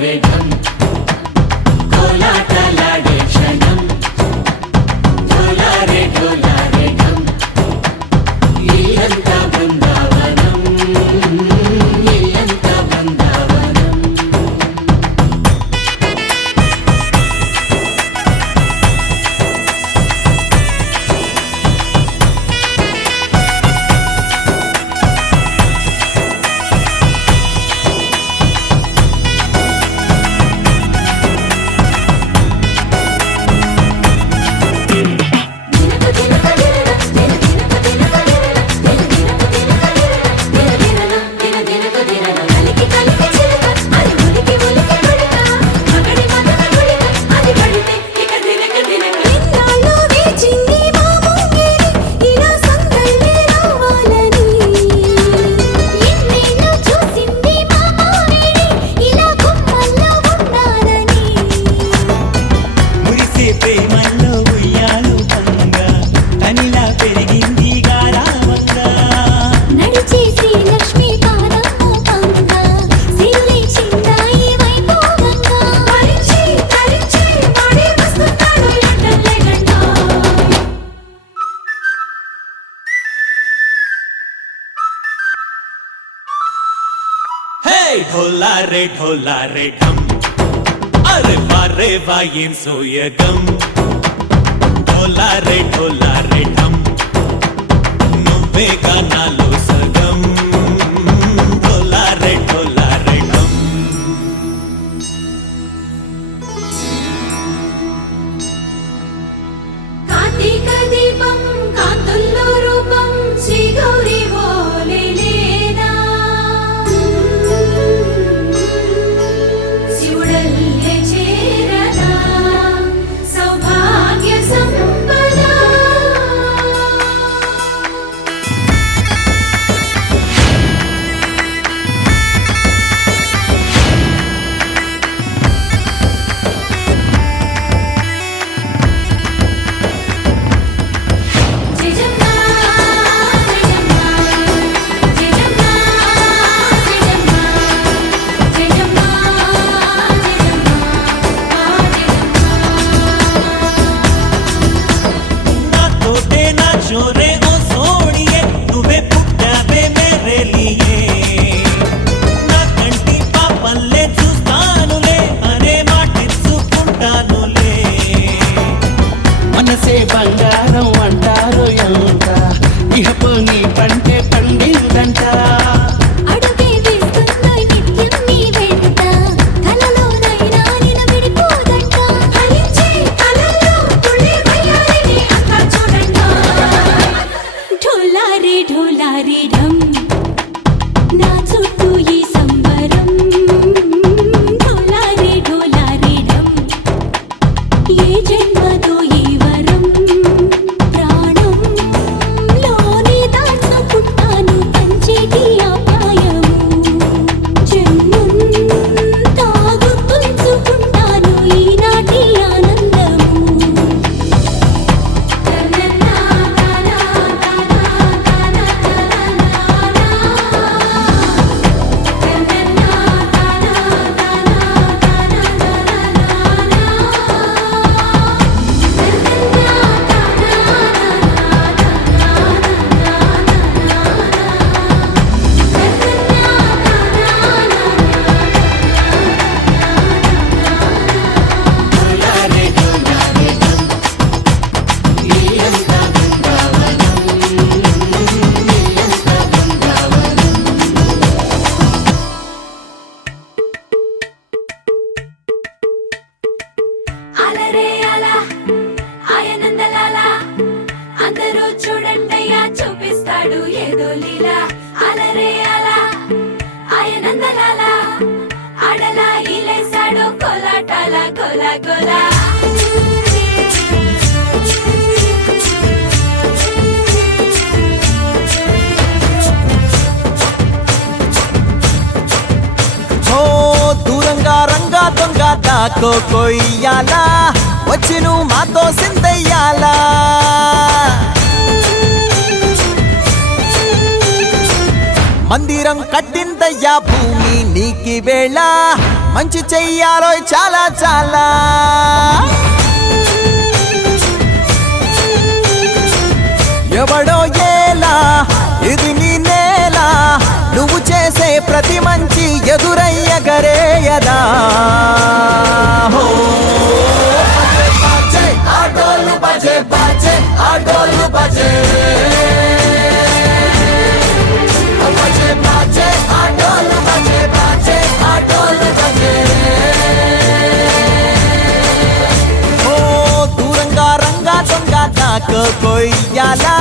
రే ఢమ్ కోలాటలాడే క్షణం ఢోలా రే ఢమ్ ఇల్లంతా బృందావనం ఇల్లంతా బృందావనం ढोला रे ढम अरे वारे वायें सोयगम ढोला रे ढम नुव्वे गानालो सगम ढोला रे ढम కార్తీక దీపం కాంతుల్లో రూపం శ్రీ గౌరీ ఓలే లేనా శివుడల్లే చేరనా సౌభాగ్య సంపద జయజమ్మా జయజమ్మా జయజమ్మా జయజమ్మా ना तोटे ना चोरे ओ सोनिए నువ్వే పుట్టావే మేరే లియే నా కంటి పాపల్లే చూస్తానులే అనే మాటిచ్చుకుంటానులే మనసే బంగారం అంటారు ఎంత ఇహపు నీ పంటే పండిందంట అడుగే వేస్తున్న నిత్యం నీ వెంట కలలోనైనా నిన్ను విడిపోదంట ఫలించే కలలో తుళ్ళి వయ్యారిని అంతా చూడంట ఢోలా రే ఢమ్ నా చుట్టూ ఈ సంబరం ఢోలా రే ఢమ్ ఏ జన్మదో ఈ వరం ప్రాణంలోనే దాచుకుంటాను పంచేటి ఆప్యాయము జన్మంతా గుర్తుంచుకుంటాను ఈనాటి ఆనందము అలరే అలా ఆయనందలాలా అందరూ చూడండయ్యా చూపిస్తాడు ఏదో లీలా అలరే అలా ఆయనందలాలా ఆడలా ఇలేసాడు కోలాటాల గోలా గోలా ఓ దూరంగా రంగా దొంగ దాకో కొయ్యాలా వచ్చి నువ్వు మాతో సిందయ్యాలా మందిరం కట్టిందయ్యా భూమి నీకి వేళ మంచి చెయ్యాలో చాలా చాలా. ఎవడో ఏలా ఇది నీ నేల, నువ్వు చేసే ప్రతి మంచి ఎదురయ్యగరేయదా. ఆటోలు బజే బాజే, ఆటోలు బజే బజే బాజే, ఆటోలు బజే బాజే, ఆటోలు బజే. ఓ దూరంగా రంగా దొంగ నాకు కొయ్యాలా,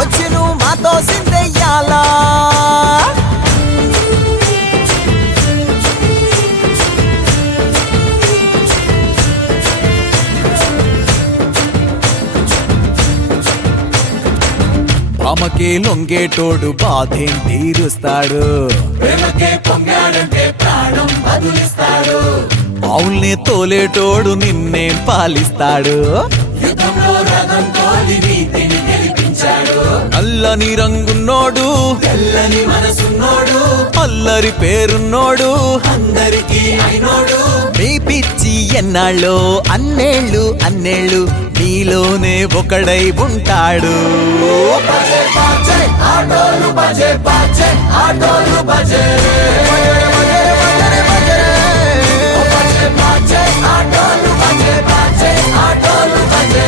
వచ్చి నువ్వు మాతో సిందెయ్యాలా. రామకే లొంగేటోడు బాధేం తీరుస్తాడు, ప్రేమకే పొంగాడంటే ప్రాణం బదులిస్తాడు. ఆవుల్ని తోలేటోడు నిన్నేం పాలిస్తాడు. యుద్ధంలో రథం తోలి నీతిని గెలిపించాడు. నల్లని రంగున్నోడు, తెల్లని మనసున్నోడు, అల్లరి పేరున్నోడు, అందరికీ అయినోడు. మీ పిచ్చి ఎన్నాళ్ళో అన్నేళ్ళు అన్నేళ్ళు నీలోనే ఒకడై ఉంటాడు. బజే బాజే, ఆటోలు బజే బాజే, ఆటోలు బజే బజే బాజే, ఆటోలు బజే బాజే, ఆటోలు బజే.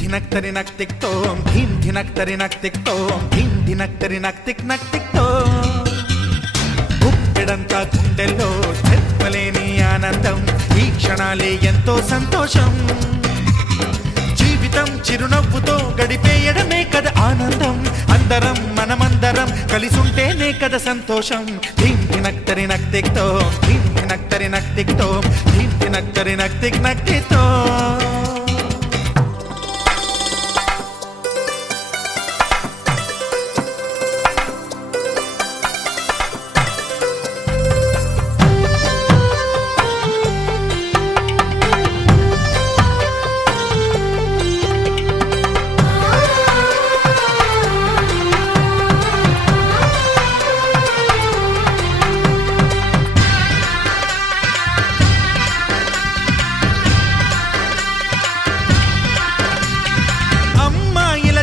ధినక్తరి నక్ తిక్ తోం ధీం ధినక్తరి నక్ తిక్ తోం ధీం ధినక్తరి నక్ తిక్ తోం. గుప్పెడంతా గుండెల్లో చెప్పలేని ఆనందం, ఈ క్షణాలే ఎంతో సంతోషం. జీవితం చిరునవ్వుతో గడిపేయడమే కదా ఆనందం, అందరం మనమందరం కలిసుంటేనే కదా సంతోషం. ధీం ధినక్తరి నక్ తిక్ తోం ధీం ధినక్తరి నక్ తిక్ తోం ధీం ధినక్తరి నక్ తిక్ తోం.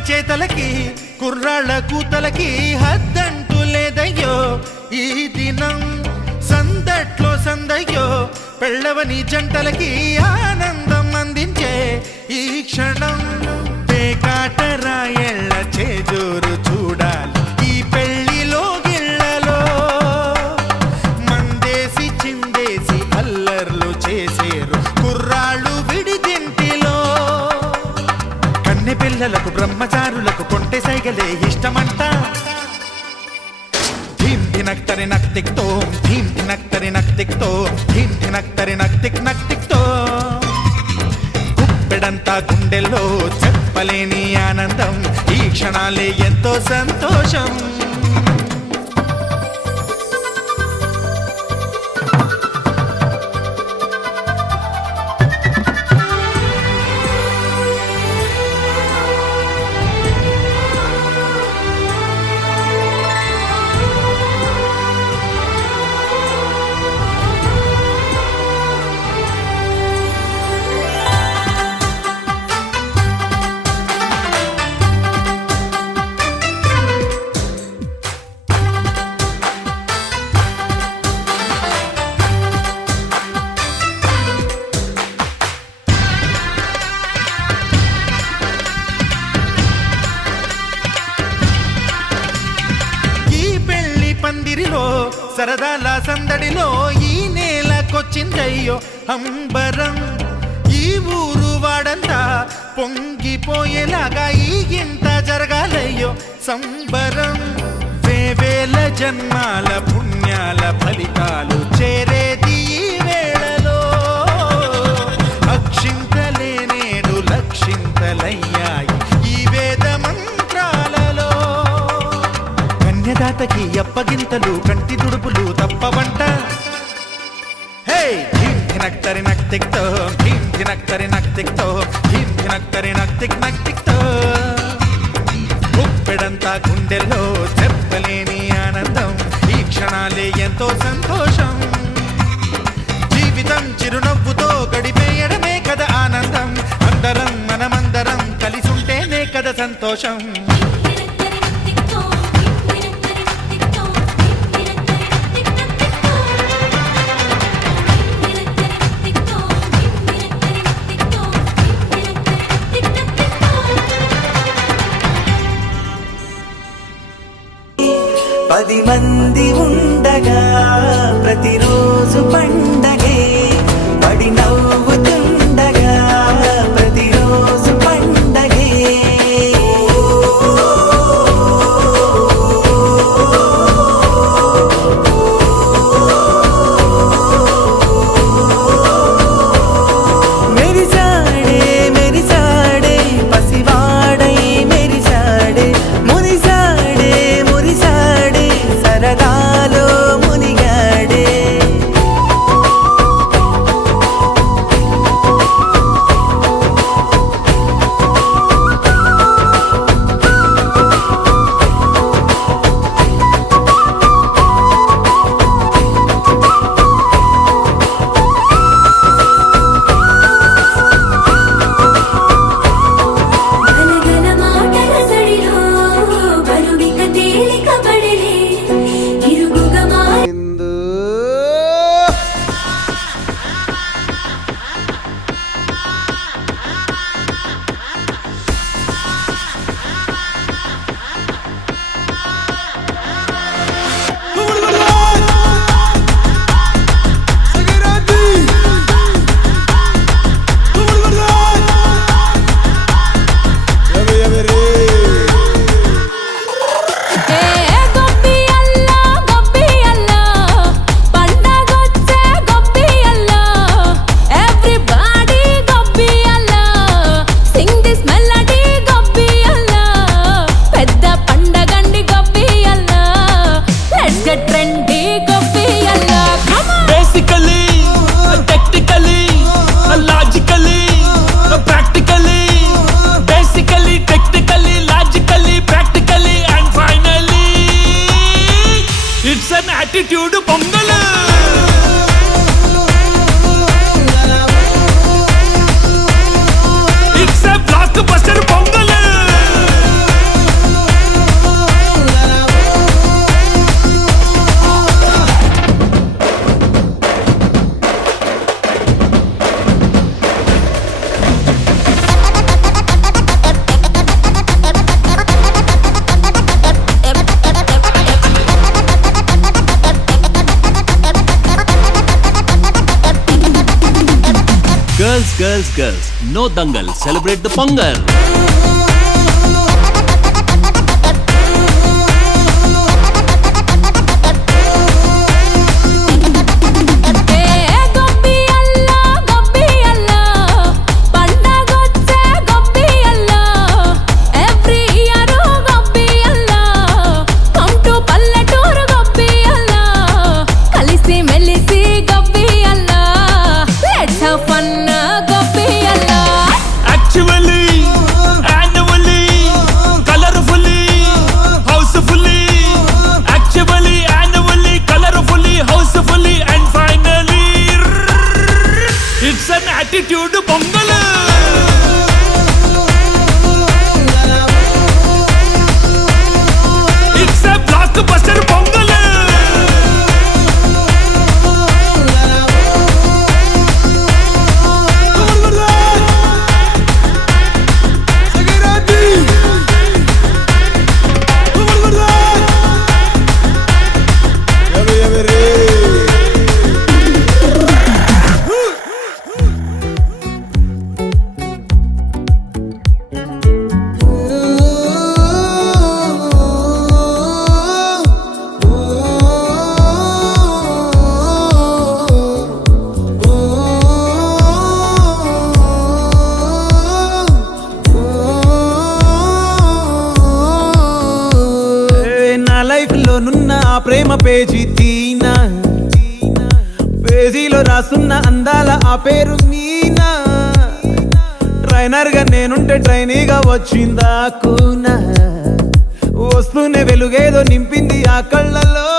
చేతలకి కుర్రాళ్ళ కూతలకి హద్దంటూ లేదయ్యో ఈ దినం. సందట్లో సందయ్యో పెళ్ళవని జంటలకి ఆనందం అందించే ఈ క్షణం. పేకాట రాయళ్ళ చేజోరు చూడాలి ఈ పెళ్లిలో గిళ్ళలో, మందేసి చిందేసి అల్లర్లు చేసేరు కుర్రాళ్ళు ఇష్టమంట ధీమ్ ధినక్ తరి నక్ తిక్ తోం ధీమ్ ధినక్ తరి నక్ తిక్ తోం ధీమ్ ధినక్ తరి నక్ తిక్ తో గుప్పెడంతా గుండెల్లో చెప్పలేని ఆనందం ఈ క్షణాలే ఎంతో సంతోషం పందిరిలో సరదాల సందడిలో ఈ నేలకొచ్చిందయ్యో అంబరం ఈ ఊరు వాడంతా పొంగిపోయేలాగా ఈ ఇంత జరగాలయ్యో సంబరం వేవేల జన్మాల పుణ్యాల ఫలితాలు చేరేది ఈ వేళలో అక్షింతలే నేడు లక్షింతలయ్యాయి ఈ వేద మంత్రాలలో కన్యదాతకి అప్పగింతలు కంటి దుడుపులు తప్పవంట హే ధీమ్ ధినక్ తరి నక్ తిక్ తో ధీమ్ ధినక్ తరి నక్ తిక్ తో ధీమ్ ధినక్ తరి నక్ తిక్ తో గుప్పెడంతా గుండెల్లో చెప్పలేని ఆనందం ఈ క్షణాలే ఎంతో సంతోషం జీవితం చిరునవ్వుతో గడిపేయడమే కదా ఆనందం అందరం మనమందరం కలిసుంటేనే కదా సంతోషం పది మంది ఉండగా ప్రతిరోజు పండగే పడి నవ్వుతుండగా ప్రతిరోజు పండగే మెరిసాడే మెరిసాడే పసివాడై మెరిసాడే మురిసాడే మురిసాడే సరదాలో మునిగాడే గలగల మాటల సడిలో బరువిక తేలిక పడలే ఇరుగుగా Basically, technically, logically, practically. Basically, technically, logically, practically, and finally, it's an attitude pongal. It's a blockbuster pongal. Girls, no dangal, celebrate the pongal. It's an attitude pongal. It's a block buster pongal. నా life లో నున్న ఆ ప్రేమ page తీనా, పేజీలో రాసున్న అందాల ఆ పేరు Meena. Trainer గా నేనుంటే ట్రైనీగా వచ్చిందా కూనా, వస్తూనే వెలుగేదో నింపింది ఆ కళ్ళలో.